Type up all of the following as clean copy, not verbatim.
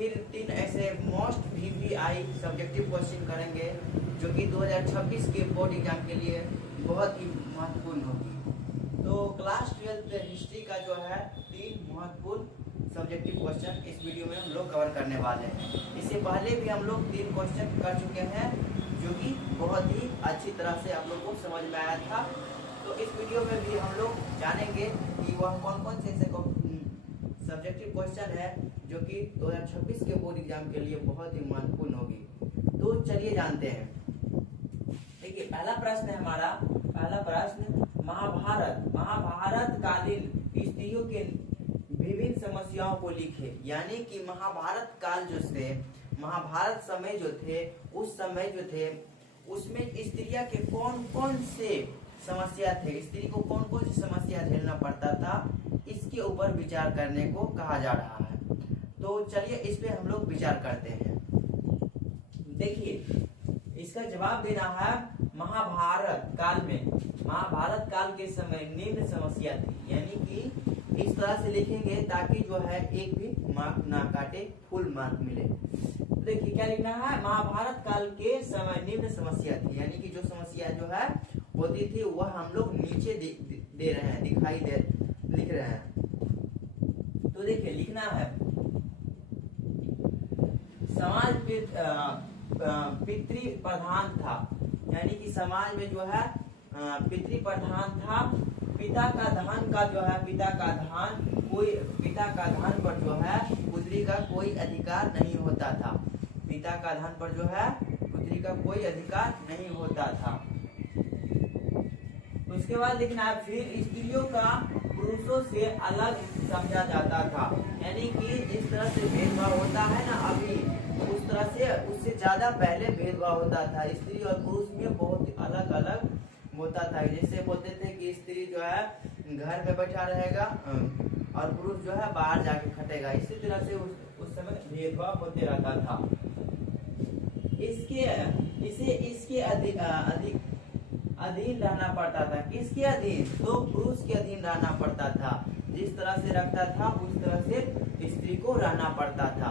फिर 3 ऐसे most VVI subjective question करेंगे जो कि 2026 के बोर्ड एग्जाम के लिए बहुत ही महत्वपूर्ण होगी। तो क्लास 12 हिस्ट्री का जो है 3 महत्वपूर्ण सब्जेक्टिव क्वेश्चन इस वीडियो में हम लोग कवर करने वाले हैं। इससे पहले भी हम लोग 3 क्वेश्चन कर चुके हैं जो कि बहुत ही अच्छी तरह से आप लोग को समझ में आया था। तो इस वीडियो में भी हम लोग जानेंगे कि वह कौन कौन से सब्जेक्टिव क्वेश्चन है जो कि 2026 के बोर्ड एग्जाम के लिए बहुत ही महत्वपूर्ण होगी। तो चलिए जानते हैं। देखिए पहला प्रश्न है हमारा, पहला प्रश्न महाभारत कालीन स्त्रियों के विभिन्न समस्याओं को लिखे। यानी कि महाभारत काल जो थे, महाभारत समय जो थे, उस समय जो थे उसमें स्त्रियां के कौन कौन से समस्या थे, स्त्री को कौन कौन सी समस्या झेलना पड़ता था, इसके ऊपर विचार करने को कहा जा रहा है। तो चलिए इस पे हम लोग विचार करते हैं। देखिए इसका जवाब देना है महाभारत काल में, महाभारत काल के समय निम्न समस्या थी। यानी कि इस तरह से लिखेंगे ताकि जो है एक भी मार्क ना काटे, फुल मार्क मिले। देखिए क्या लिखना है, महाभारत काल के समय निम्न समस्या थी। यानी कि जो समस्या जो है होती थी वह हम लोग नीचे दे रहे हैं, लिख रहे हैं। तो देखिए लिखना है समाज पितृ प्रधान था। यानी कि समाज में जो है पितृ प्रधान था। पिता का धन पर जो है पुत्री का कोई अधिकार नहीं होता था। पिता का धन पर जो है पुत्री का कोई अधिकार नहीं होता था। उसके बाद लिखना है फिर स्त्रियों का पुरुषों से अलग समझा जाता था। यानी कि जिस तरह से भेदभाव होता है ना अभी, उस तरह से उससे ज्यादा पहले भेदभाव होता था। स्त्री और पुरुष में बहुत अलग अलग होता था। जैसे बोलते थे कि स्त्री जो है घर में बैठा रहेगा और पुरुष जो है बाहर जाके खटेगा। इसी तरह से उस समय भेदभाव होते रहता था। इसके अधीन रहना पड़ता था। किसके अधीन? तो पुरुष के अधीन रहना पड़ता था। जिस तरह से रखता था उस तरह से स्त्री को रहना पड़ता था।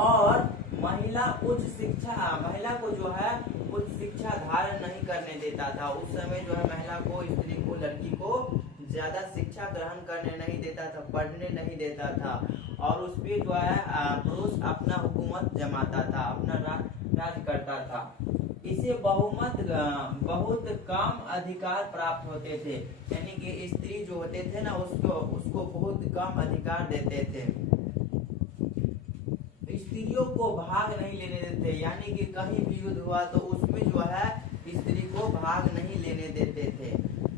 और महिला को जो है उच्च शिक्षा धारण नहीं करने देता था। उस समय जो है महिला को, स्त्री को, लड़की को ज्यादा शिक्षा ग्रहण करने नहीं देता था, पढ़ने नहीं देता था। और उस पे जो है पुरुष अपना हुकूमत जमाता था, अपना राज करता था। इसे बहुत कम अधिकार प्राप्त होते थे। यानी कि स्त्री जो होते थे ना उसको बहुत कम अधिकार देते थे। स्त्रियों को भाग नहीं लेने देते। यानी कि कहीं भी युद्ध हुआ तो उसमें जो है स्त्री को भाग नहीं लेने देते थे।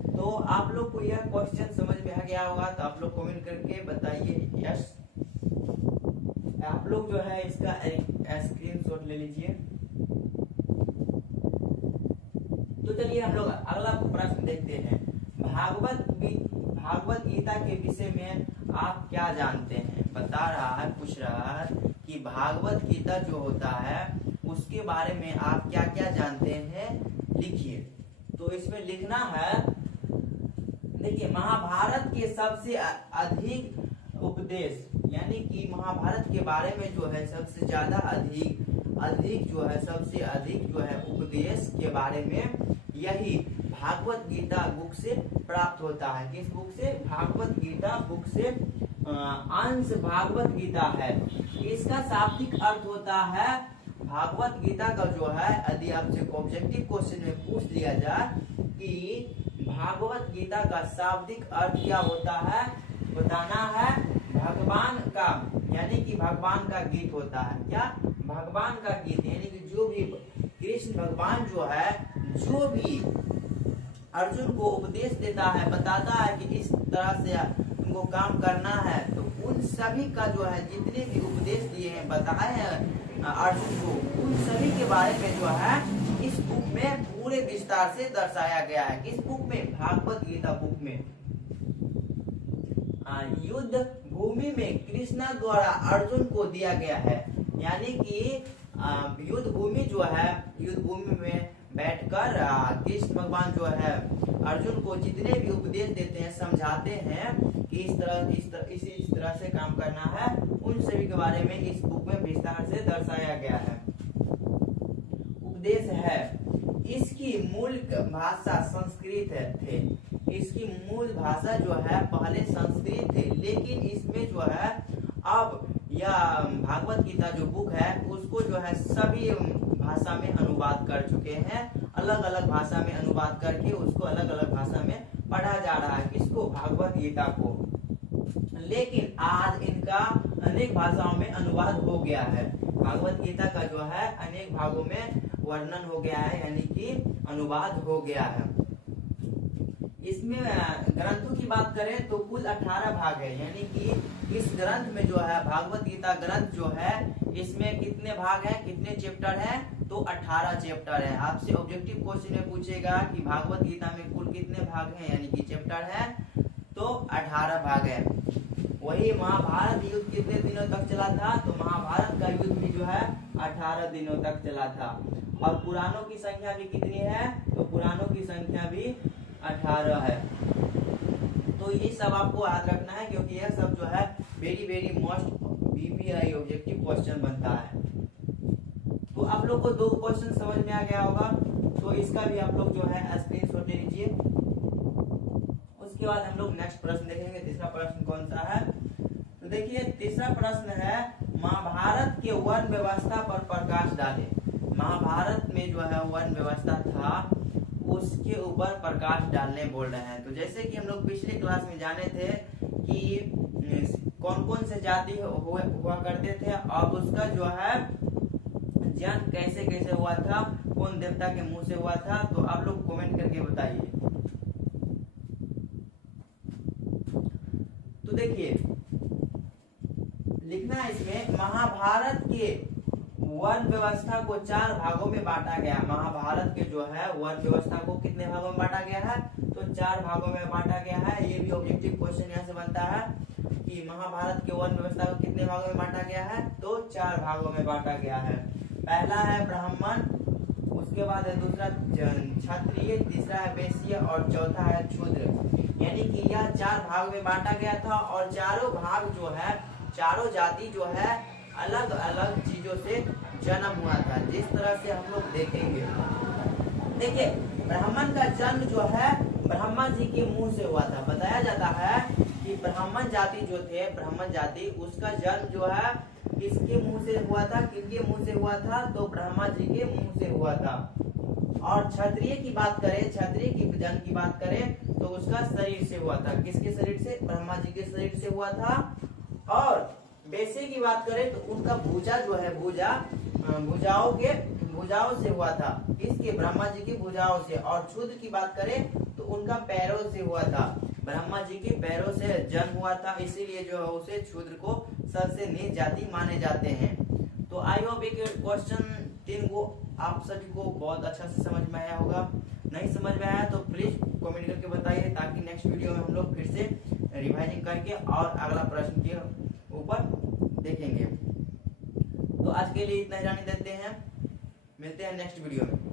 तो आप लोग को यह क्वेश्चन समझ में आ गया होगा तो आप लोग कमेंट करके बताइए यस। आप लोग जो है इसका स्क्रीनशॉट ले लीजिए। तो चलिए हम लोग अगला प्रश्न देखते हैं। भागवत गीता के विषय में आप क्या जानते हैं? पूछ रहा है कि भागवत गीता जो होता है उसके बारे में आप क्या क्या जानते हैं, लिखिए। तो इसमें लिखना है, देखिए महाभारत के सबसे अधिक उपदेश, यानी कि महाभारत के बारे में जो है सबसे ज्यादा अधिक जो है उपदेश के बारे में यही भागवत गीता बुक से प्राप्त होता है। किस बुक से? भागवत गीता बुक से। अंश भागवत गीता है। इसका शाब्दिक अर्थ होता है, भागवत गीता का जो है यदि आपसे ऑब्जेक्टिव क्वेश्चन में पूछ लिया जाए कि भागवत गीता का शाब्दिक अर्थ क्या होता है, बताना है भगवान का, यानी कि भगवान का गीत होता है। क्या? भगवान का गीत। यानी कि जो भी कृष्ण भगवान जो है, जो भी अर्जुन को उपदेश देता है, बताता है कि इस तरह से तुमको काम करना है, तो उन सभी का जो है जितने भी उपदेश दिए हैं, बताए हैं अर्जुन को, उन सभी के बारे में जो है इस बुक में पूरे विस्तार से दर्शाया गया है। किस बुक में? भागवत गीता बुक में। युद्ध भूमि में कृष्णा द्वारा अर्जुन को दिया गया है। यानी कि युद्ध भूमि जो है, युद्ध भूमि में बैठकर कृष्ण भगवान जो है अर्जुन को जितने भी उपदेश देते हैं, समझाते हैं कि इस तरह तरह से काम करना है, उन सभी के बारे में इस बुक में विस्तार से दर्शाया गया है। उपदेश है, इसकी मूल भाषा संस्कृत थे, इसकी मूल भाषा जो है पहले संस्कृत थे, लेकिन इसमें जो है अब यह भागवत गीता जो बुक है उसको जो है सभी भाषा में अनुवाद कर चुके हैं, अलग अलग भाषा में अनुवाद करके उसको अलग अलग भाषा में पढ़ा जा रहा है, किसको, भागवत गीता को। लेकिन आज इनका अनेक भाषाओं में अनुवाद हो गया है, भागवत गीता का जो है अनेक भागों में वर्णन हो गया है, यानी कि अनुवाद हो गया है। इसमें ग्रंथों की बात करें तो कुल 18 भाग है, यानी कि इस ग्रंथ में जो है भागवत गीता ग्रंथ जो है इसमें कितने भाग हैं, कितने चैप्टर हैं, तो 18 चैप्टर है। आपसे ऑब्जेक्टिव क्वेश्चन में पूछेगा कि भागवत गीता में कुल कितने भाग हैं, यानी कि चैप्टर है, तो 18 भाग है। वही महाभारत युद्ध कितने दिनों तक चला था, तो महाभारत का युद्ध भी जो है 18 दिनों तक चला था। और पुराणों की संख्या भी कितनी है, तो पुराणों की संख्या भी 18 है। तो ये सब आपको याद रखना है, क्योंकि यह सब जो है very most BPI objective question बनता है। तो आप लोग को 2 क्वेश्चन समझ में आ गया होगा, तो इसका भी आप लोग जो है स्क्रीनशॉट ले लीजिए। उसके बाद हम लोग नेक्स्ट प्रश्न देखेंगे। तीसरा प्रश्न कौन सा है, तो देखिए तीसरा प्रश्न है, महाभारत के वर्ण व्यवस्था पर प्रकाश डाले। महाभारत में जो है वर्ण व्यवस्था था उसके ऊपर प्रकाश डालने बोल रहे हैं। तो जैसे कि हम लोग पिछले क्लास में जाने थे कि कौन कौन से जाति हुआ करते थे और उसका जो है जन्म कैसे कैसे हुआ था, कौन देवता के मुंह से हुआ था, तो आप लोग कमेंट करके बताइए। तो देखिए लिखना है इसमें, महाभारत के वर्ण व्यवस्था को 4 भागों में बांटा गया। महाभारत के जो है वर्ण व्यवस्था को कितने भागों में बांटा गया है, तो 4 भागों में बांटा गया है। ये भी ऑब्जेक्टिव क्वेश्चन यहाँ से बनता है कि महाभारत के वर्ण व्यवस्था को कितने भागों में बांटा गया है, तो 4 भागों में बांटा गया है। पहला है ब्राह्मण, उसके बाद है दूसरा क्षत्रिय, तीसरा है वैश्य और चौथा है शूद्र। यानी कि यह 4 भाग में बांटा गया था और चारों भाग जो है, चारों जाति जो है अलग अलग चीजों से जन्म हुआ था, जिस तरह से हम लोग देखेंगे। देखिए ब्राह्मण का जन्म जो है ब्रह्मा जी के मुंह से हुआ था। बताया जाता है कि ब्राह्मण जाति जो थे, ब्राह्मण जाति, उसका जन्म जो है किसके मुंह से हुआ था, किसके मुंह से हुआ था, तो ब्रह्मा जी के मुंह से हुआ था। और क्षत्रिय की बात करें, क्षत्रिय की जन्म की बात करें तो उसका शरीर से हुआ था, किसके शरीर से, ब्रह्मा जी के शरीर से हुआ था। और वैश्य की बात करें तो उनका भुजा जो है, भुजाओं से हुआ था, किसके, ब्रह्मा जी की भुजाओं से। और शूद्र की बात करें तो उनका पैरों से हुआ था, ब्रह्मा जी के पैरों से जन्म हुआ था, इसीलिए जो है उसे शूद्र को सबसे नीच जाति माने जाते हैं। तो आई होप एक क्वेश्चन 3 को आप सभी को बहुत अच्छा से समझ में आया होगा। नहीं समझ में आया तो प्लीज कमेंट करके बताइए, ताकि नेक्स्ट वीडियो में हम लोग फिर से रिवाइजिंग करके और अगला प्रश्न के ऊपर देखेंगे। तो आज के लिए इतना ही जाने देते हैं, मिलते हैं नेक्स्ट वीडियो में।